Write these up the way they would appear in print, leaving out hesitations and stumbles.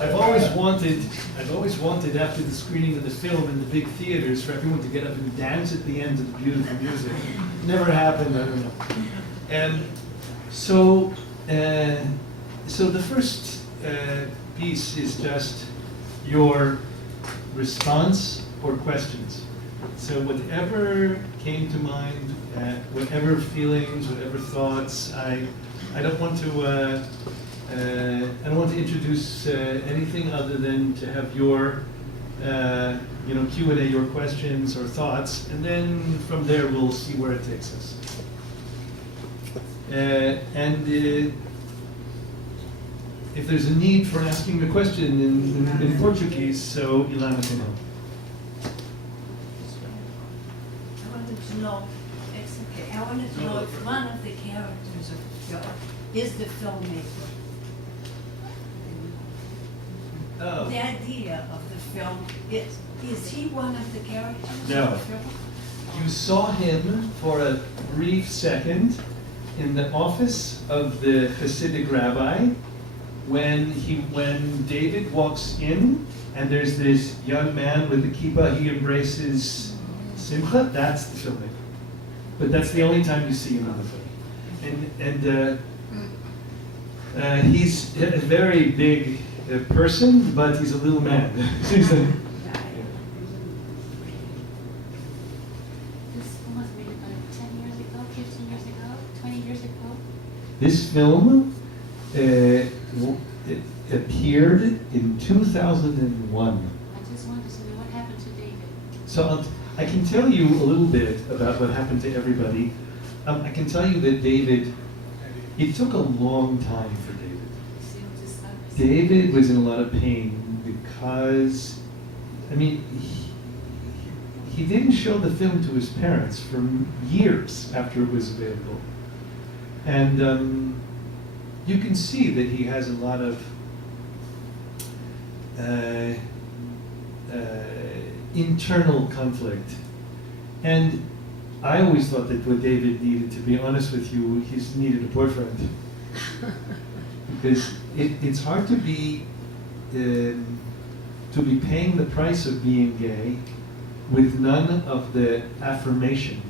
I've always wanted after the screening of the film in the big theaters for everyone to get up and dance at the end of the beautiful music. Never happened, I don't know. And so the first piece is just your response or questions. So whatever came to mind, whatever feelings, whatever thoughts, I don't want to introduce anything other than to have your Q&A, your questions or thoughts, and then from there we'll see where it takes us. If there's a need for asking a question in Portuguese, so Ilana can help. I wanted to know if one of the characters of the film is the filmmaker. Oh. The idea of the film, is he one of the characters No. of the film? You saw him for a brief second in the office of the Hasidic rabbi when David walks in and there's this young man with the kippah, he embraces Simcha, that's the filmmaker. But that's the only time you see him in the film. And he's a very big person, but he's a little man. This film was made about 10 years ago, 15 years ago, 20 years ago. This film it appeared in 2001. I just wanted to know what happened to David. So I can tell you a little bit about what happened to everybody. I can tell you that David, it took a long time for David. David was in a lot of pain because, he didn't show the film to his parents for years after it was available. And you can see that he has a lot of internal conflict. And I always thought that what David needed, to be honest with you, he's needed a boyfriend. Because it's hard to be paying the price of being gay with none of the affirmation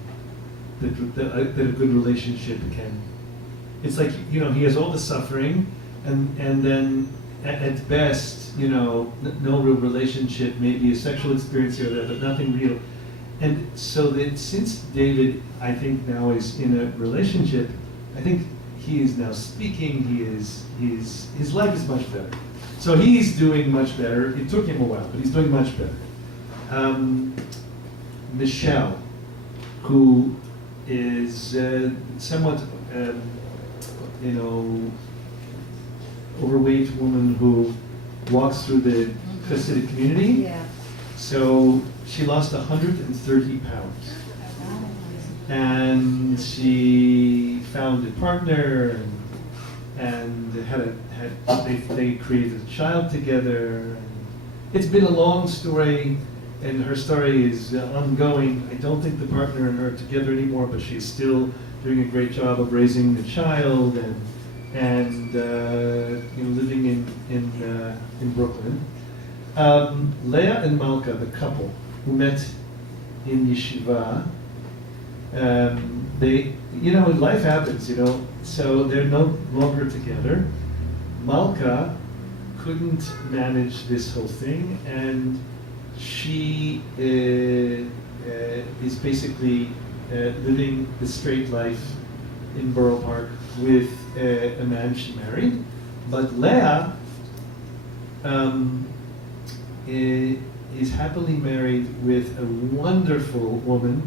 that a good relationship can. It's like, he has all the suffering, and then at best, no real relationship, maybe a sexual experience here or there, but nothing real. And so that since David, I think now is in a relationship, I think he is now speaking, his life is much better. So he's doing much better. It took him a while, but he's doing much better. Michelle, who is somewhat, overweight woman who walks through the Hasidic community. Yeah. So she lost 130 pounds. And she found a partner and they created a child together. It's been a long story, and her story is ongoing. I don't think the partner and her are together anymore, but she's still doing a great job of raising the child and living in Brooklyn. Leah and Malka, the couple who met in yeshiva, life happens, so they're no longer together. Malka couldn't manage this whole thing, and she is basically living the straight life in Borough Park with a man she married. But Leah is happily married with a wonderful woman,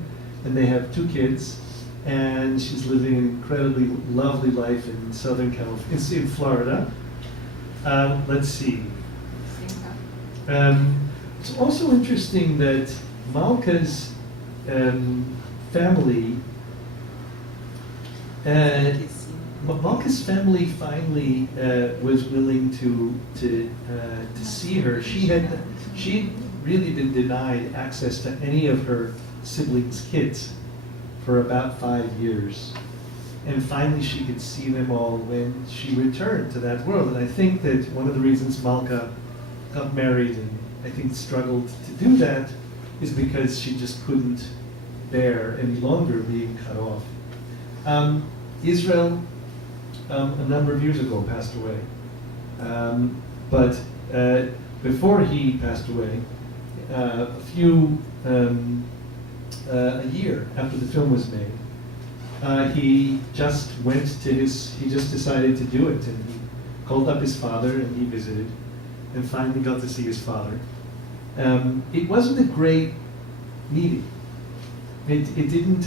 and they have 2 kids, and she's living an incredibly lovely life in Southern California, in Florida. Let's see. It's also interesting that Malka's family, Malka's family finally was willing to see her. She'd really been denied access to any of her siblings' kids for about 5 years. And finally she could see them all when she returned to that world. And I think that one of the reasons Malka got married and I think struggled to do that is because she just couldn't bear any longer being cut off. Israel, a number of years ago, passed away. But before he passed away, a year after the film was made, he just decided to do it, and he called up his father and he visited, and finally got to see his father. It wasn't a great meeting. It didn't,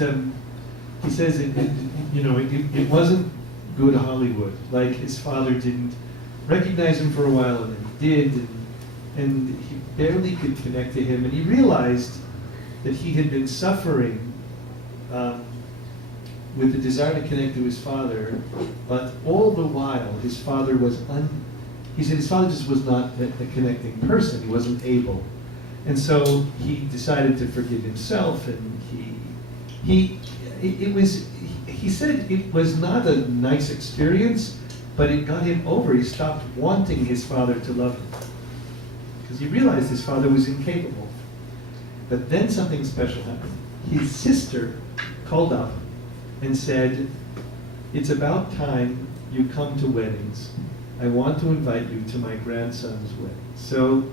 he says it wasn't good Hollywood. Like his father didn't recognize him for a while, and then he did, and he barely could connect to him, and he realized that he had been suffering with the desire to connect to his father, but all the while his father was he said his father just was not a connecting person. He wasn't able. And so he decided to forgive himself, and he said it was not a nice experience, but it got him over. He stopped wanting his father to love him because he realized his father was incapable. But then something special happened. His sister called up and said, "It's about time you come to weddings. I want to invite you to my grandson's wedding." So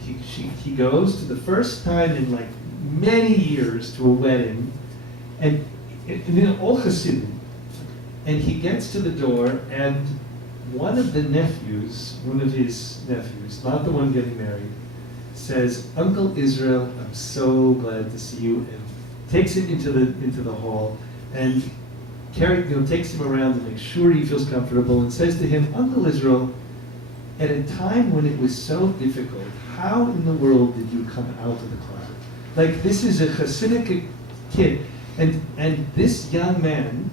he goes to the first time in like many years to a wedding, and in all Hasidim, and he gets to the door, and one of his nephews, not the one getting married, says, "Uncle Israel, I'm so glad to see you," and takes him into the hall, and takes him around to make sure he feels comfortable, and says to him, "Uncle Israel, at a time when it was so difficult, how in the world did you come out of the closet?" Like, this is a Hasidic kid, and this young man,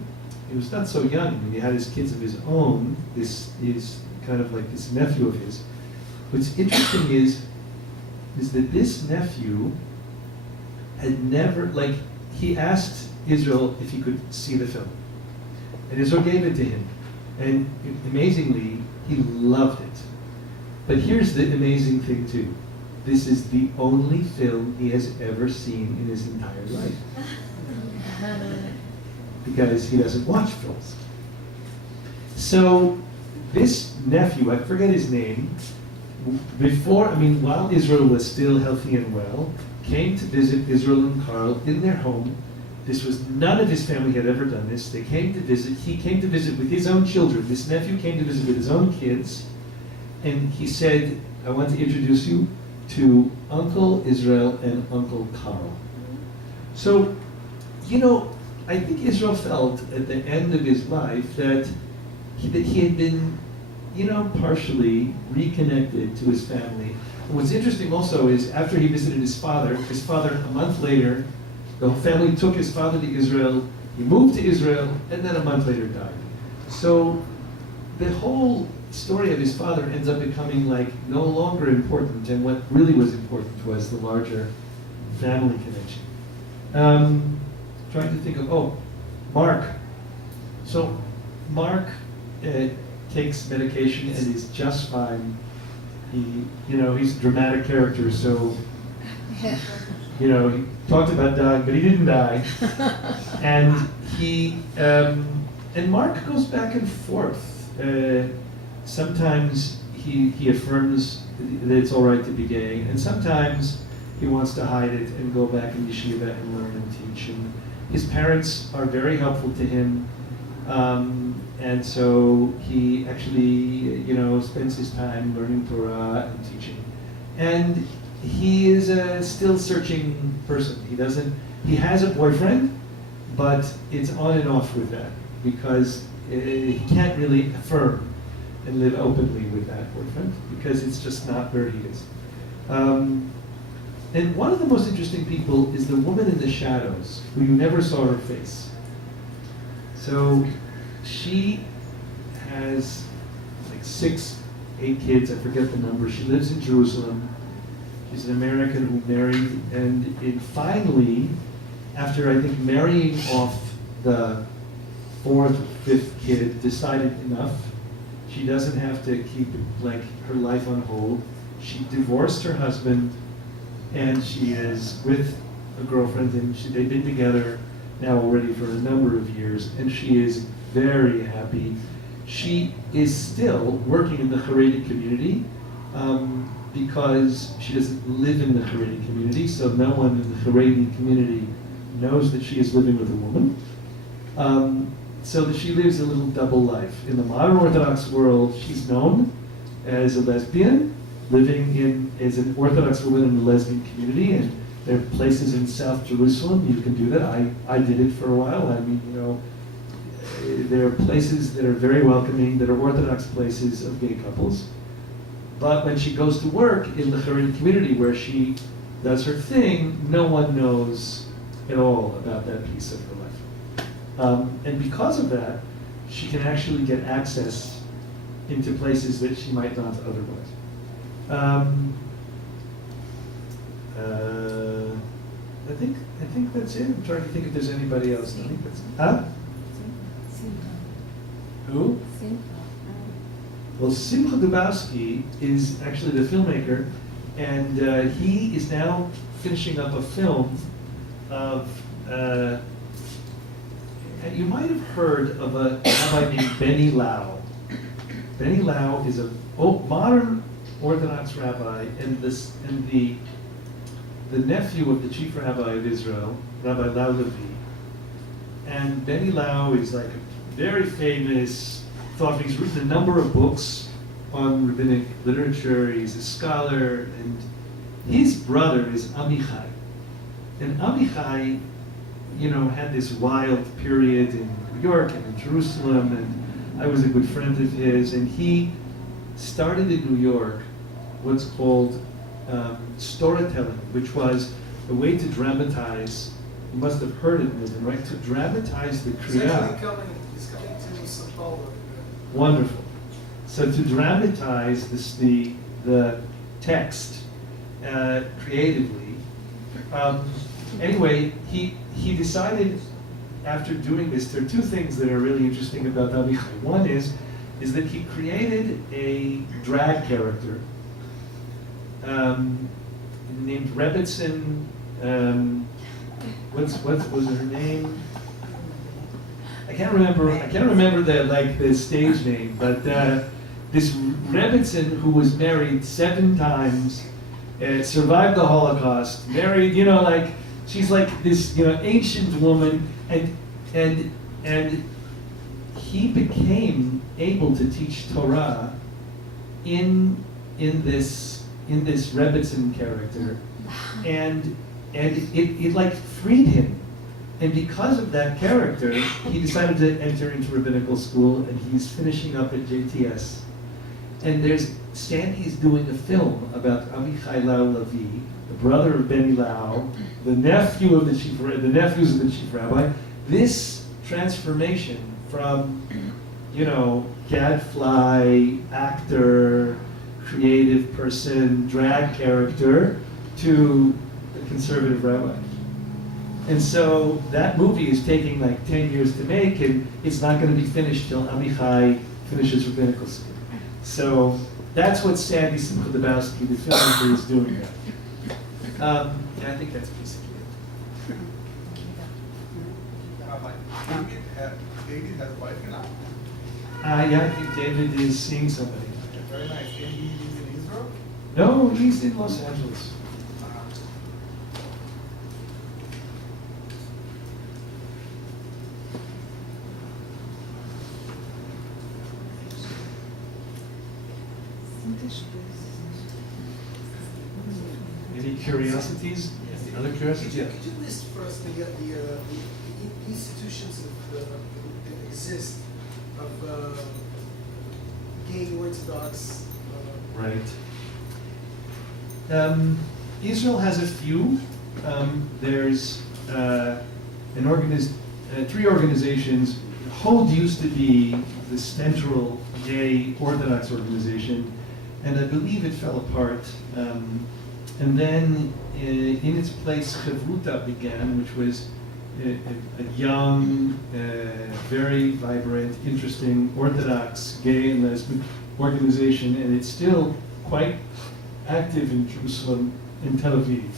he was not so young, I mean, he had his kids of his own. This is kind of like this nephew of his. What's interesting is that this nephew had never, like, he asked Israel if he could see the film. And Israel gave it to him. And amazingly, he loved it. But here's the amazing thing too. This is the only film he has ever seen in his entire life. Because he doesn't watch films. So this nephew, I forget his name, while Israel was still healthy and well, came to visit Israel and Carl in their home. This was, none of his family had ever done this. They came to visit. He came to visit with his own children. This nephew came to visit with his own kids. And he said, "I want to introduce you to Uncle Israel and Uncle Carl." So, I think Israel felt at the end of his life that he had been, partially reconnected to his family. And what's interesting also is after he visited his father, a month later, the family took his father to Israel, he moved to Israel, and then a month later died. So the whole story of his father ends up becoming like no longer important, and what really was important was the larger family connection. Trying to think of, Mark. So Mark takes medication and is just fine. He's a dramatic character, so he talked about dying, but he didn't die. And and Mark goes back and forth. Sometimes he affirms that it's all right to be gay, and sometimes he wants to hide it and go back in yeshiva and learn and teach. And his parents are very helpful to him, and so he actually, spends his time learning Torah and teaching. And he is a still searching person. He has a boyfriend, but it's on and off with that because he can't really affirm and live openly with that boyfriend because it's just not where he is. And one of the most interesting people is the woman in the shadows, who you never saw her face. So she has like 6, 8 kids, I forget the number. She lives in Jerusalem. She's an American who married, and it finally, after I think marrying off the 4th or 5th kid, decided enough. She doesn't have to keep like her life on hold. she divorced her husband, and she is with a girlfriend, and they've been together now already for a number of years, and she is very happy. She is still working in the Haredi community because she doesn't live in the Haredi community, so no one in the Haredi community knows that she is living with a woman. So that she lives a little double life. In the modern Orthodox world, she's known as a lesbian, living as an Orthodox woman in the lesbian community, and there are places in South Jerusalem you can do that. I did it for a while. I mean, there are places that are very welcoming, that are Orthodox places of gay couples. But when she goes to work in the Haredi community where she does her thing, no one knows at all about that piece of her life. And because of that, she can actually get access into places that she might not otherwise. I think that's it. I'm trying to think if there's anybody else. I think that's Who? Well, Simcha Dubowski is actually the filmmaker, and he is now finishing up a film of. You might have heard of a rabbi named Benny Lau. Benny Lau is a modern Orthodox rabbi, and the nephew of the chief rabbi of Israel, Rabbi Lau Levi. And Benny Lau is like a very famous thought. He's written a number of books on rabbinic literature. He's a scholar, and his brother is Amichai. And Amichai, had this wild period in New York and in Jerusalem, and I was a good friend of his, and he started in New York what's called storytelling, which was a way to dramatize. You must have heard it, Milton, right? To dramatize the Kriya. He's coming to São Paulo. Wonderful. So to dramatize the text creatively. Anyway, he decided after doing this, there are two things that are really interesting about Avichai. One is that he created a drag character named Rebbitzin. What was her name? I can't remember the stage name, but this Rebbitzin, who was married 7 times, survived the Holocaust, married, she's like this, ancient woman, and he became able to teach Torah in this Rebbitzin character, and it like freed him. And because of that character, he decided to enter into rabbinical school, and he's finishing up at JTS. And Sandy's doing a film about Amichai Lau Levi, the brother of Benny Lau, the nephews of the chief rabbi. This transformation from, gadfly, actor, creative person, drag character, to a conservative rabbi. And so that movie is taking like 10 years to make, and it's not going to be finished till Amichai finishes rabbinical school. So that's what Sandy Simcha Dubowski, the filmmaker, is doing there. And I think that's basically it. David has a wife now. Yeah, I think David is seeing somebody. Very nice. And he lives in Israel? No, he's in Los Angeles. Any curiosities? Other curiosities? Yeah. Could you list for us the institutions that exist of gay Orthodox? Right. Israel has a few. There's 3 organizations. HOD used to be the central gay Orthodox organization, and I believe it fell apart. And then in its place, Chavruta began, which was a young, very vibrant, interesting Orthodox gay and lesbian organization, and it's still quite active in Jerusalem, in Tel Aviv.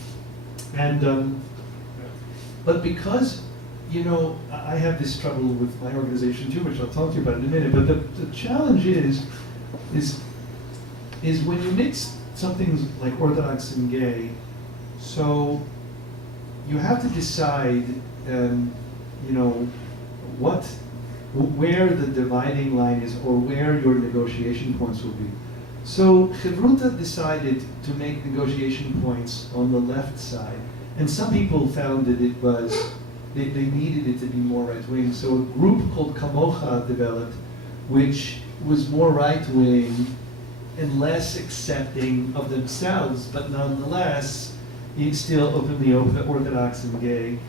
And, but because, you know, I have this trouble with my organization too, which I'll talk to you about in a minute, but the challenge is when you mix something like Orthodox and gay, so you have to decide, you know, where the dividing line is or where your negotiation points will be. So Chevruta decided to make negotiation points on the left side, and some people found that it was, they needed it to be more right-wing. So a group called Kamocha developed, which was more right-wing and less accepting of themselves, but nonetheless, it's still openly Orthodox and gay.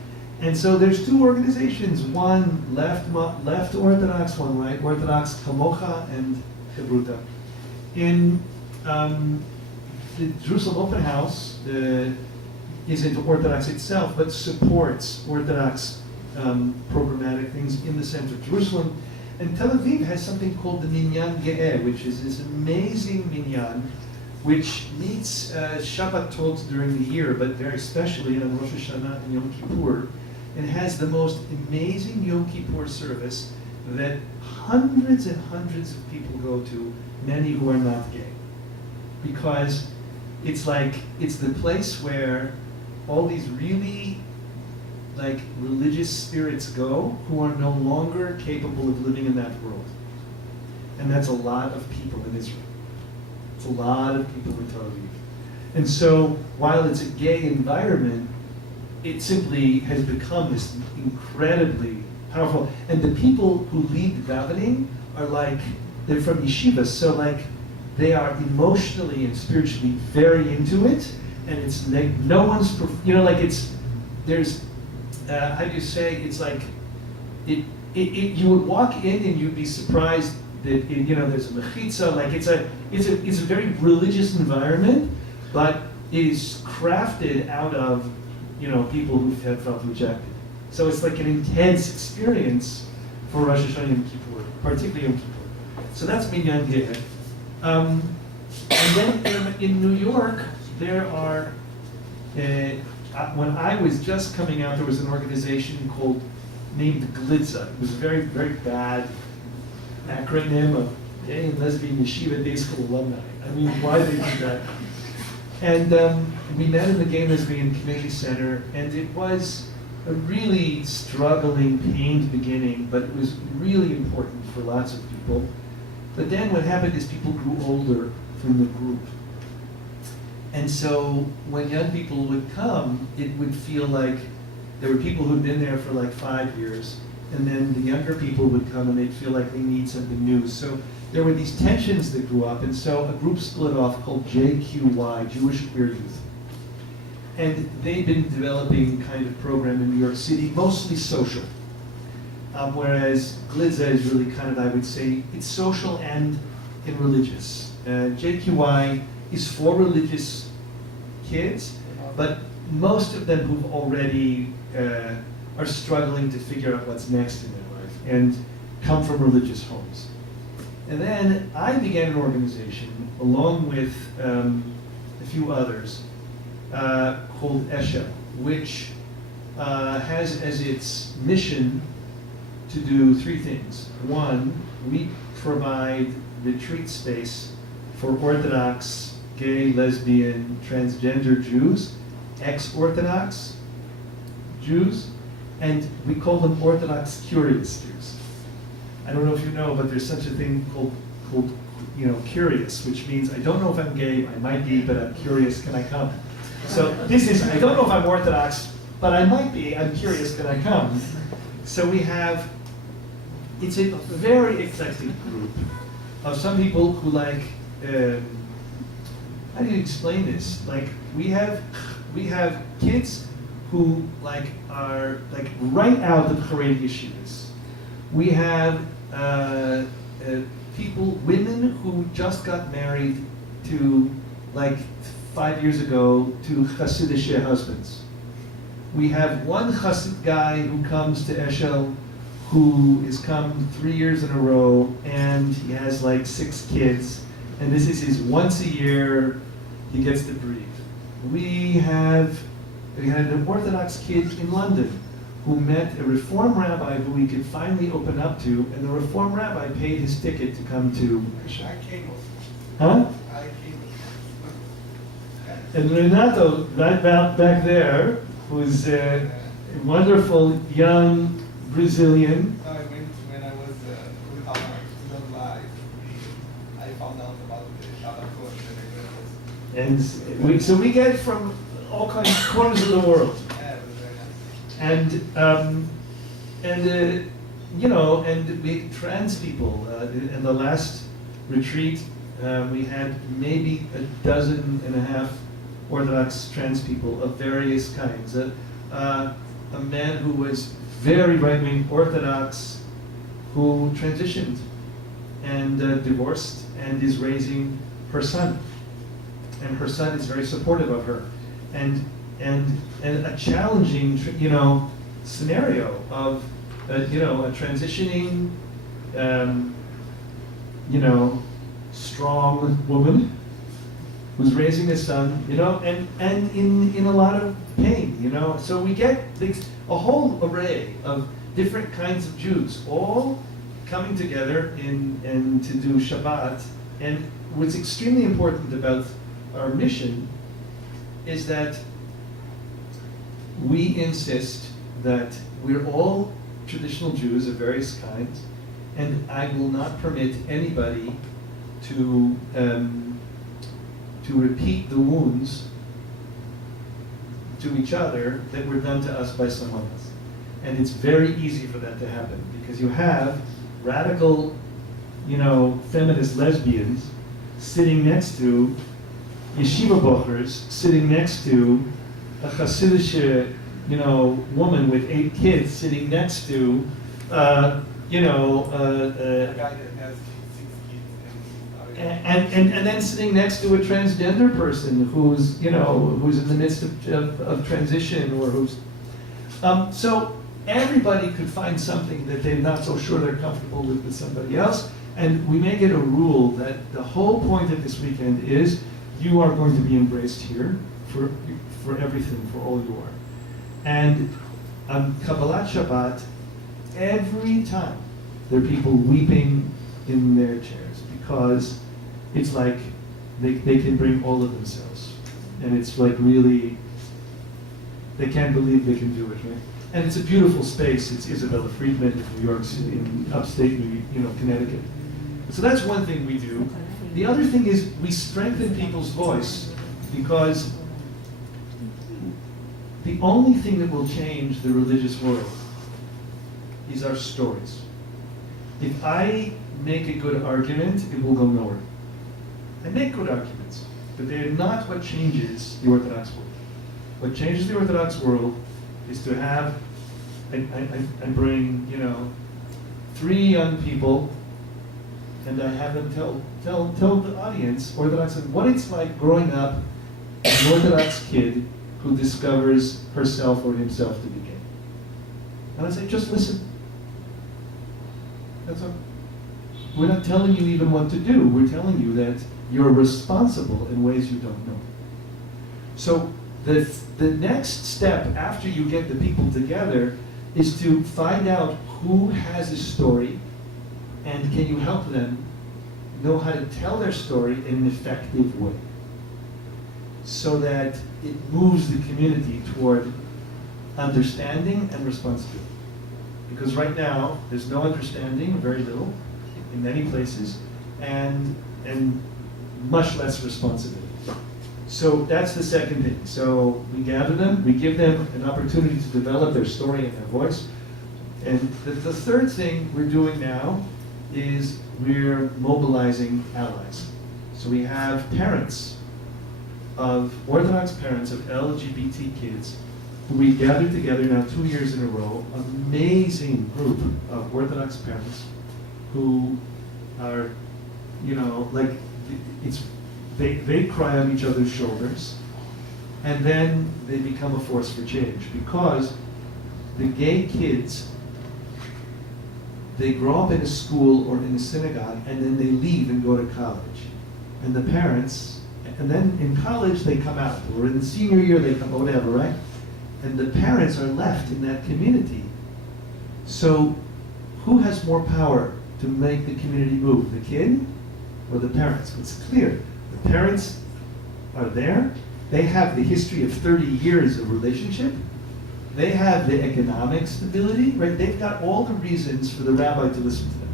And so there's two organizations, one left Orthodox, one right Orthodox, Kamocha and Chevruta. In the Jerusalem Open House isn't Orthodox itself, but supports Orthodox programmatic things in the center of Jerusalem. And Tel Aviv has something called the Minyan Ge'eh, which is this amazing minyan, which meets Shabbatot during the year, but very especially on Rosh Hashanah and Yom Kippur, and has the most amazing Yom Kippur service that hundreds and hundreds of people go to, many who are not gay. Because it's like, it's the place where all these really like religious spirits go who are no longer capable of living in that world. And that's a lot of people in Israel. It's a lot of people in Tel Aviv. And so while it's a gay environment, it simply has become this incredibly powerful. And the people who lead the davening are like, they're from yeshivas, so like they are emotionally and spiritually very into it, and it's like no one's, you know, like it's, there's, how do you say, it's like, you would walk in and you'd be surprised that, you know, there's a mechitza, like it's a very religious environment, but it is crafted out of, you know, people who have felt rejected. So it's like an intense experience for Rosh Hashanah and Yom Kippur, particularly Yom Kippur. So that's Minyan Ge'eh. And then in New York, there are, when I was just coming out, there was an organization named Glitza. It was a very, very bad acronym of Gay and Lesbian Yeshiva Day School Alumni. I mean, why they do that? And we met in the Gay and Lesbian Community Center, and it was a really struggling, pained beginning, but it was really important for lots of people. But then what happened is people grew older from the group. And so when young people would come, it would feel like there were people who'd been there for like 5 years, and then the younger people would come and they'd feel like they need something new. So there were these tensions that grew up, and so a group split off called JQY, Jewish Queer Youth. And they've been developing kind of program in New York City, mostly social. Whereas Glitza is really kind of, I would say, it's social and religious. JQY is for religious kids, but most of them who've already are struggling to figure out what's next in their life and come from religious homes. And then I began an organization along with a few others called Eshel, which has as its mission to do 3 things. One, we provide retreat space for Orthodox, gay, lesbian, transgender Jews, ex-Orthodox Jews, and we call them Orthodox curious Jews. I don't know if you know, but there's such a thing called you know, curious, which means I don't know if I'm gay, I might be, but I'm curious, can I come? So this is, I don't know if I'm Orthodox, but I might be, I'm curious, can I come? So we have, it's a very eclectic group of some people who like, how do you explain this? Like we have kids who like are like right out of Haredi yeshivas. We have women who just got married to like 5 years ago to Hasidic husbands. We have one Hasid guy who comes to Eshel who has come 3 years in a row, and he has like 6 kids, and this is his once a year he gets to breathe. We had an Orthodox kid in London who met a Reform rabbi who he could finally open up to, and the Reform rabbi paid his ticket to come to. I came. Huh? I came. And Renato, right back there, who's a wonderful young Brazilian. No, I went when I was with our student life. I found out about the Shabbat course and So we get from all kinds of corners of the world. yeah, it was very nice. And we trans people. In the last retreat, we had maybe 12.5 Orthodox trans people of various kinds. A man who was very right-wing Orthodox, who transitioned and divorced and is raising her son, and her son is very supportive of her, and a challenging, scenario of, a transitioning, strong woman who's raising a son, and in a lot of pain, So we get a whole array of different kinds of Jews all coming together and to do Shabbat. And what's extremely important about our mission is that we insist that we're all traditional Jews of various kinds, and I will not permit anybody to repeat the wounds to each other that were done to us by someone else. And it's very easy for that to happen, because you have radical, feminist lesbians sitting next to yeshiva bochers, sitting next to a Hasidic, woman with 8 kids, sitting next to, A guy that has 6 kids and then sitting next to a transgender person who's in the midst of transition, or who's so everybody could find something that they're not so sure they're comfortable with somebody else, and we make it a rule that the whole point of this weekend is you are going to be embraced here for everything, for all you are. And on Kabbalat Shabbat, every time there are people weeping in their chairs, because it's like they can bring all of themselves. And it's like really, they can't believe they can do it, right? And it's a beautiful space. It's Isabella Friedman in New York City, in upstate Connecticut. So that's one thing we do. The other thing is we strengthen people's voice, because the only thing that will change the religious world is our stories. If I make a good argument, it will go nowhere. I make good arguments, but they're not what changes the Orthodox world. What changes the Orthodox world is to have, I bring, 3 young people, and I have them tell the audience, Orthodox, what it's like growing up an Orthodox kid who discovers herself or himself to be gay. And I say, just listen. That's all. We're not telling you even what to do. We're telling you that you're responsible in ways you don't know. So the next step after you get the people together is to find out who has a story, and can you help them know how to tell their story in an effective way, so that it moves the community toward understanding and responsibility. Because right now, there's no understanding, very little, in many places, and much less responsibility. So that's the second thing. So we gather them, we give them an opportunity to develop their story and their voice. And the third thing we're doing now is we're mobilizing allies. So we have parents Orthodox parents of LGBT kids who we gathered together now 2 years in a row, amazing group of Orthodox parents who are, they cry on each other's shoulders, and then they become a force for change, because the gay kids, they grow up in a school or in a synagogue, and then they leave and go to college. And the parents And then in college, they come out, or in the senior year, they come, or whatever, right? And the parents are left in that community. So who has more power to make the community move, the kid or the parents? It's clear. The parents are there. They have the history of 30 years of relationship. They have the economic stability, right? They've got all the reasons for the rabbi to listen to them.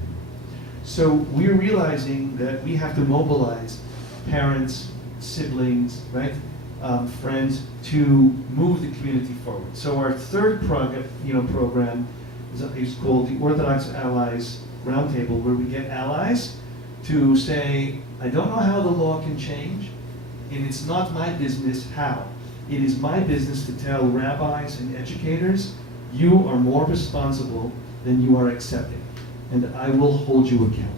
So we're realizing that we have to mobilize parents, siblings, right, friends, to move the community forward. So our third program is called the Orthodox Allies Roundtable, where we get allies to say, I don't know how the law can change, and it's not my business how. It is my business to tell rabbis and educators, you are more responsible than you are accepting, and I will hold you accountable.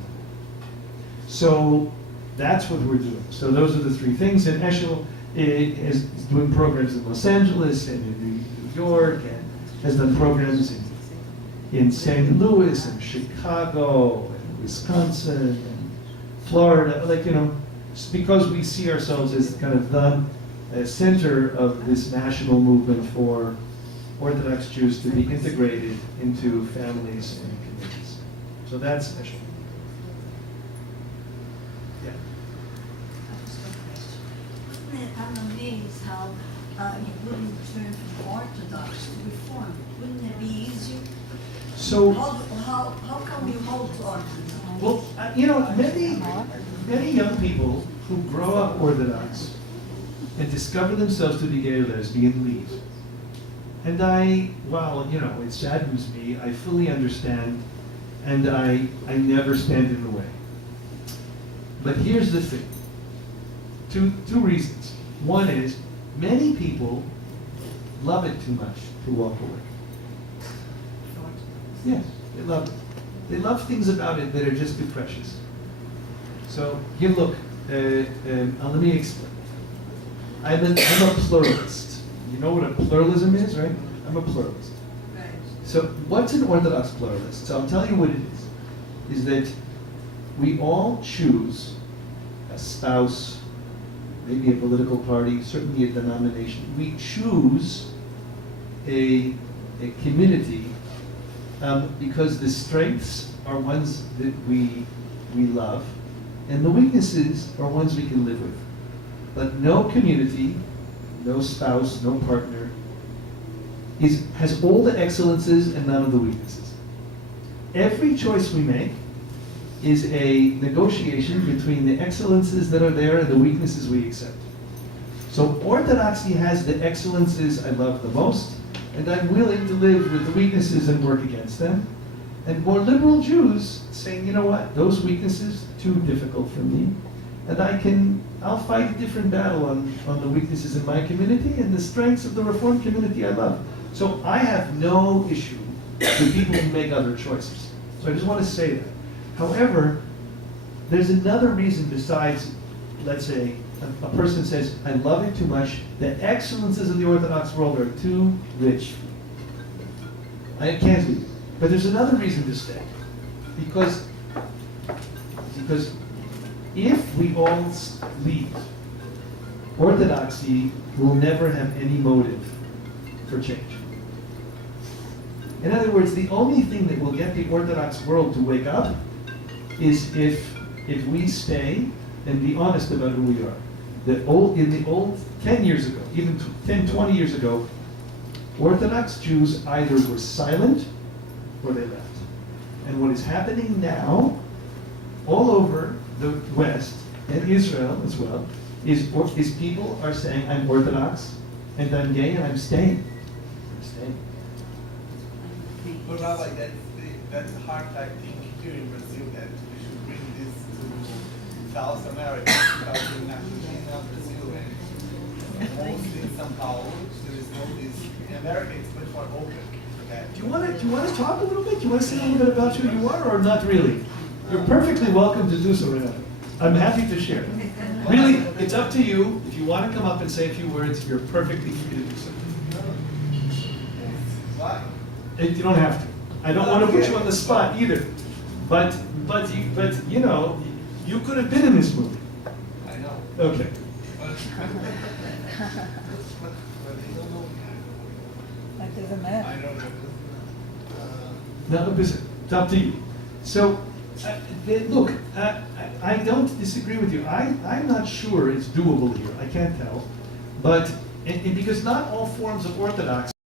So that's what we're doing. So those are the three things, and Eshel is doing programs in Los Angeles and in New York, and has done programs in St. Louis and Chicago and Wisconsin and Florida, because we see ourselves as kind of the center of this national movement for Orthodox Jews to be integrated into families and communities. So that's special. Yeah. Wasn't it, I'm amazed how you wouldn't turn from Orthodox to Reform. Wouldn't it be easier? So, How come you hold to Orthodox? well, many young people who grow up Orthodox and discover themselves to be gay or lesbian leave. And it saddens me, I fully understand, and I never stand in the way. But here's the thing. Two reasons. One is, many people love it too much to walk away. Yes, they love it. They love things about it that are just too precious. So, look, let me explain. I'm a pluralist. You know what a pluralism is, right? I'm a pluralist. Right. So what's an Orthodox pluralist? So I'll tell you what it is that we all choose a spouse, maybe a political party, certainly a denomination. We choose a community because the strengths are ones that we love, and the weaknesses are ones we can live with. But no community, no spouse, no partner has all the excellences and none of the weaknesses. Every choice we make is a negotiation between the excellences that are there and the weaknesses we accept. So Orthodoxy has the excellences I love the most, and I'm willing to live with the weaknesses and work against them. And more liberal Jews saying, you know what, those weaknesses, too difficult for me, and I'll fight a different battle on the weaknesses in my community and the strengths of the Reformed community I love. So I have no issue with people who make other choices. So I just want to say that. However, there's another reason besides, let's say, a person says, I love it too much, the excellences of the Orthodox world are too rich. I can't leave. But there's another reason to stay. Because if we all leave, Orthodoxy will never have any motive for change. In other words, the only thing that will get the Orthodox world to wake up is if we stay and be honest about who we are. In the old 10 years ago, even 10, 20 years ago, Orthodox Jews either were silent or they left. And what is happening now, all over the West, and Israel as well, is people are saying, I'm Orthodox, and I'm gay, and I'm staying. I'm staying. But Rabbi, that's a hard type thing here in Brazil, that we should bring this to South America, because we're not in Brazil, and mostly in São Paulo, there is no this. In America, it's much more open for that. Do you want to talk a little bit? Do you want to say a little bit about who you are, or not really? You're perfectly welcome to do so, Renata. I'm happy to share. Really, it's up to you. If you want to come up and say a few words, you're perfectly free to do so. Why? You don't have to. I don't want to put you on the spot either. But you know, you could have been in this movie. I know. Okay. But they don't know. That doesn't matter. I don't know. No, it's up to you. So, look, I don't disagree with you. I'm not sure it's doable here. I can't tell. But, and because not all forms of Orthodox